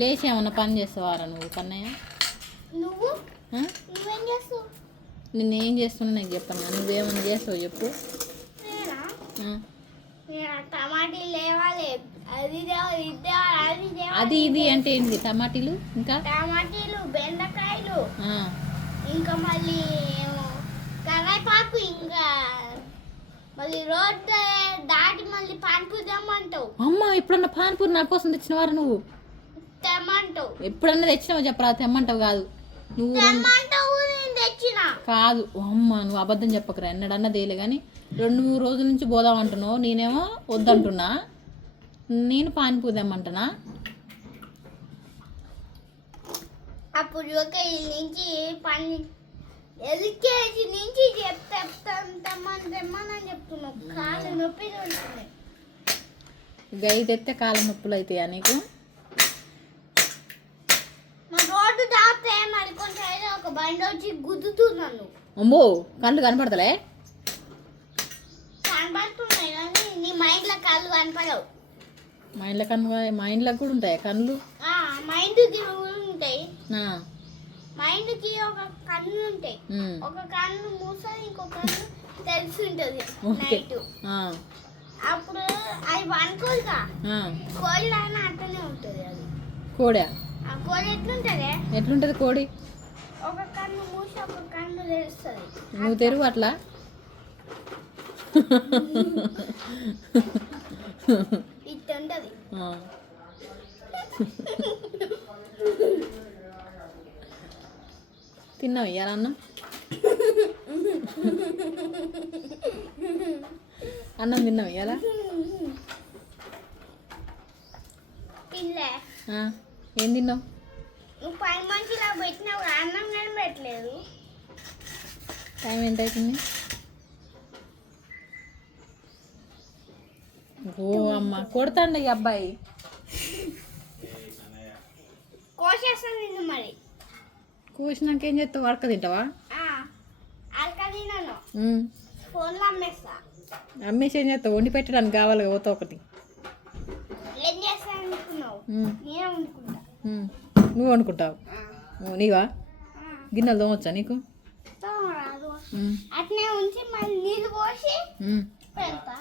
లేచి ఏమన్నా పని చేస్తావారా నువ్వు కన్నయ్య? నువ్వేం చేస్తావు? నేనేం చేస్తున్నా నాకు చెప్పను. నువ్వేమన్నా చేస్తావు చెప్పు. టమాటీలు లేవాలి, అది ఇది అంటే ఏంటి? టమాటీలు, ఇంకా టమాటీలు, బెండకాయలు, ఇంకా మళ్ళీ కరివేపాకు, ఇంకా మళ్ళీ రోడ్డు దాటి మళ్ళీ పాన్పూరి తెమ్మంటావు. అమ్మ ఎప్పుడన్నా పాన్పూరి నా కోసం తెచ్చినవారు నువ్వు? తెమ్మంటావు. ఎప్పుడన్నా తెచ్చినావు చెప్పరా? తెమ్మంటావు కాదు నువ్వు. తెచ్చిన కాదు అమ్మ, నువ్వు అబద్ధం చెప్పకరా. ఎన్నడన్నా తేలే కానీ 2-3 రోజుల నుంచి పోదాం అంటున్నావు. నేనేమో వద్దంటున్నా. నేను పానీపూరి తెమ్మంటున్నా. అప్పుడు నుంచి ఎల్కేజీ నుంచి తెమ్మని చెప్తున్నావు. కాలు నొప్పి ఉంటుంది. గై తెస్తే కాళ్ళ నొప్పులు అవుతాయా నీకు? రోడ్డు దాపితే మరి కొంచెం ఒక బండి వచ్చి గుద్దుతున్నాను. అమ్మో, కళ్ళు కనపడతలే? కనపడుతున్నాయి కానీ నీ మైండ్లో కళ్ళు కనపడవు. మా ఇంట్లో కూడా ఉంటాయి కళ్ళు? మైండ్కి ఉంటాయి. మైండ్కి ఒక కన్ను ఉంటాయి. ఒక కన్ను మూసది, ఇంకొక కన్ను తెలిసి ఉంటుంది నైట్. అప్పుడు అవి పనుకోదుగా, కోడి అయినా అట్లనే ఉంటుంది. అది కోడా? కోడి ఎట్లుంటది కోడి? ఒక కన్ను మూసి ఒక కన్ను తెలుస్తుంది. నువ్వు తెరువు అట్లా. ఇట్టుంటది. తిన్నావు ఇయ్యాల అన్నం? అన్నం తిన్నావు ఇయ్యాల? ఏం తిన్నావు? నువ్వు పని మంచిగా పెట్టినావు, అన్నం కానీ పెట్టలేదు. టైం ఎంత అవుతుంది? ఓ అమ్మ, కొడతాండి ఈ అబ్బాయి. కోసేస్తాను నిన్ను. మరి కోసినాక ఏం చేస్తావు? అడక తింటావా? అడక తినను, ఫోన్లో అమ్మేస్తా. అమ్మేసి ఏం చేస్తావు? వండి పెట్టడానికి కావాలి పోతా ఒకటి. ఏం చేస్తాను అనుకున్నావు? నేనే వండుకుంటా. నువ్వు వండుకుంటావు? నీవా? గిన్నెలు తోమొచ్చా నీకు? అట్నే ఉంచి మళ్ళీ నీళ్ళు పోసి పెడతా.